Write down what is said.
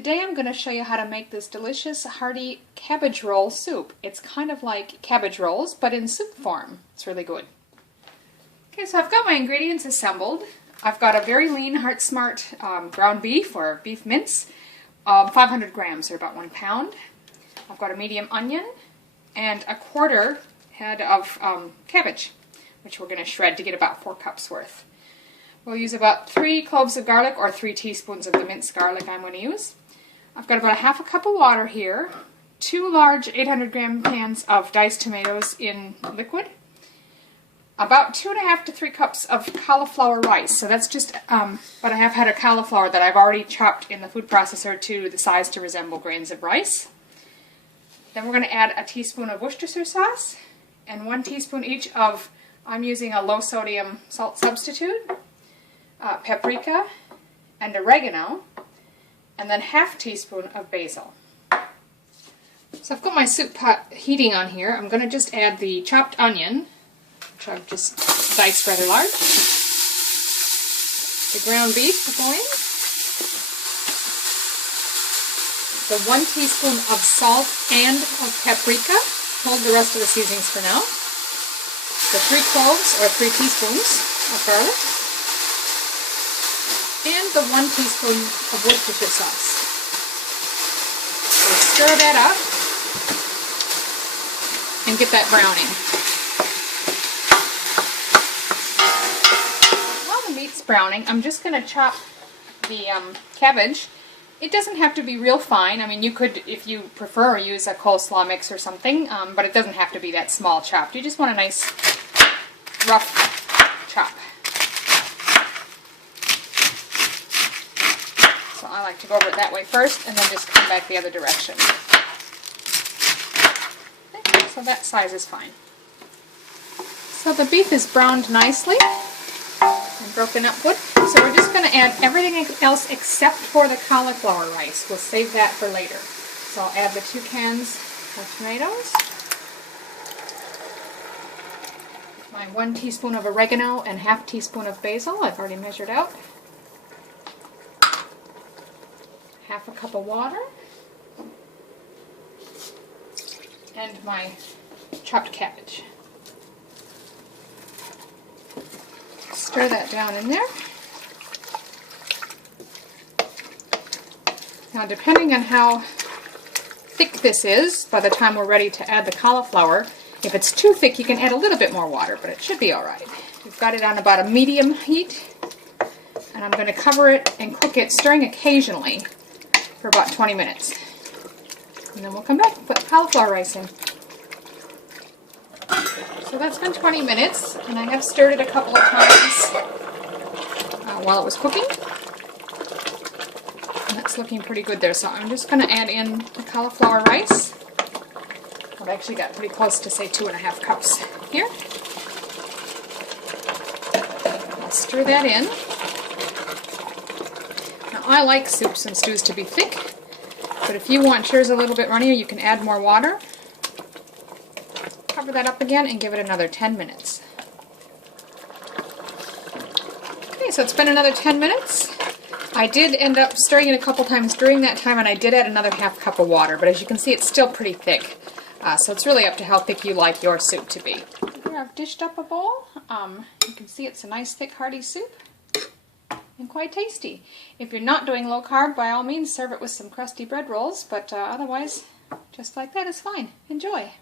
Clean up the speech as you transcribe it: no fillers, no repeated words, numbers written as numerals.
Today I'm going to show you how to make this delicious hearty cabbage roll soup. It's kind of like cabbage rolls, but in soup form. It's really good. Okay, so I've got my ingredients assembled. I've got a very lean, Heart Smart ground beef or beef mince, 500 grams or about 1 pound. I've got a medium onion and a quarter head of cabbage, which we're going to shred to get about 4 cups worth. We'll use about 3 cloves of garlic or 3 teaspoons of the minced garlic I'm going to use. I've got about 1/2 cup of water here, 2 large 800 gram cans of diced tomatoes in liquid, about 2.5 to 3 cups of cauliflower rice. So that's just, but I have had a cauliflower that I've already chopped in the food processor to the size to resemble grains of rice. Then we're going to add a teaspoon of Worcestershire sauce and 1 teaspoon each of, I'm using a low sodium salt substitute, paprika and oregano, and then 1/2 teaspoon of basil. So I've got my soup pot heating on here. I'm going to just add the chopped onion, which I've just diced rather large. The ground beef to go in. The 1 teaspoon of salt and of paprika. Hold the rest of the seasonings for now. The 3 cloves or 3 teaspoons of garlic. And the 1 teaspoon of Worcestershire sauce. So stir that up and get that browning. While the meat's browning, I'm just going to chop the cabbage. It doesn't have to be real fine. I mean, you could, if you prefer, use a coleslaw mix or something, but it doesn't have to be that small chopped. You just want a nice rough chop. I like to go over it that way first and then just come back the other direction. Okay, so that size is fine. So the beef is browned nicely and broken up good. So we're just going to add everything else except for the cauliflower rice. We'll save that for later. So I'll add the 2 cans of tomatoes, my 1 teaspoon of oregano and 1/2 teaspoon of basil. I've already measured out. 1/2 cup of water, and my chopped cabbage. Stir that down in there. Now, depending on how thick this is, by the time we're ready to add the cauliflower, if it's too thick you can add a little bit more water, but it should be alright. We've got it on about a medium heat, and I'm going to cover it and cook it, stirring occasionally, for about 20 minutes. And then we'll come back and put the cauliflower rice in. So that's been 20 minutes, and I have stirred it a couple of times while it was cooking. And that's looking pretty good there, so I'm just going to add in the cauliflower rice. I've actually got pretty close to, say, 2.5 cups here. I'll stir that in. I like soups and stews to be thick, but if you want yours a little bit runnier, you can add more water. Cover that up again and give it another 10 minutes. Okay, so it's been another 10 minutes. I did end up stirring it a couple times during that time, and I did add another 1/2 cup of water, but as you can see, it's still pretty thick. So it's really up to how thick you like your soup to be. Here I've dished up a bowl. You can see it's a nice, thick, hearty soup. And quite tasty. If you're not doing low carb, by all means serve it with some crusty bread rolls, but otherwise, just like that is fine. Enjoy!